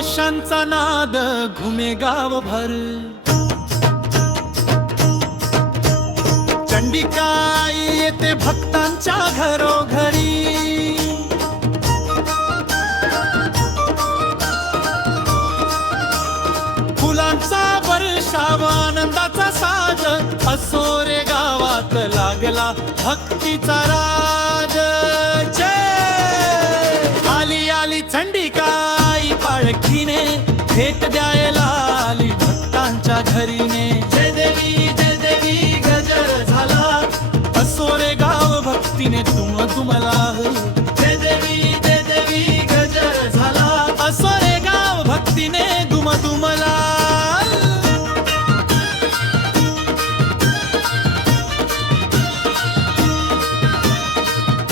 आशांचा नाद घुमे गावभर, चंडिकाई येते भक्तांच्या घरोघरी, फुलांचा वर्षाव आनंदाचा साज, असोरे गावात लागला भक्तीचा राज. जय आली आली चंडिकाई पाळखीने, भेट द्यायला आली भक्तांच्या घरीने. जय देवी गजर झाला, असोरे गाव भक्तीने दुमला. जय देवी गजर झाला, असोरे गाव भक्तीने दुमला.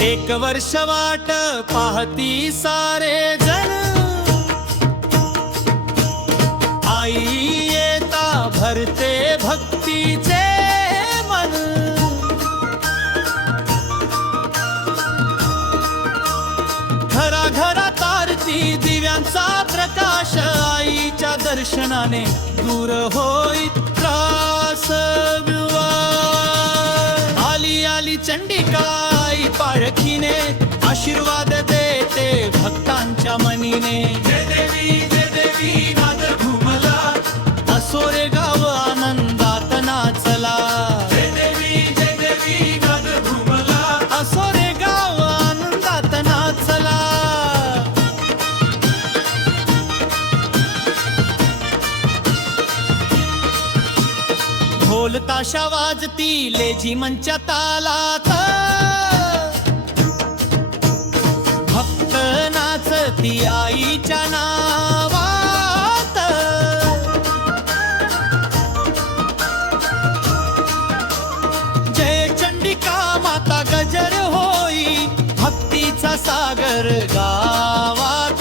एक वर्ष वाट पाहती सारे जण, आई येता भरते भक्तीचे मन. घराघरात आरती दिव्यांचा प्रकाश, आईच्या दर्शनाने दूर होईत त्रास. आली आली चंडिकाई पाळखीने, आशीर्वाद देते भक्तांच्या मनीने. जय देवी नाद घुमला, असोरे गाव आनंदात नाचला. जय देवी नाद घुमला, असोरे गाव आनंदात नाचला. ढोल ताशा वाजती लेझिमच्या तालात, भक्त नाचती आईच्या नावात. जय चंडिका माता गजर होई, भक्तीचा सागर गावात.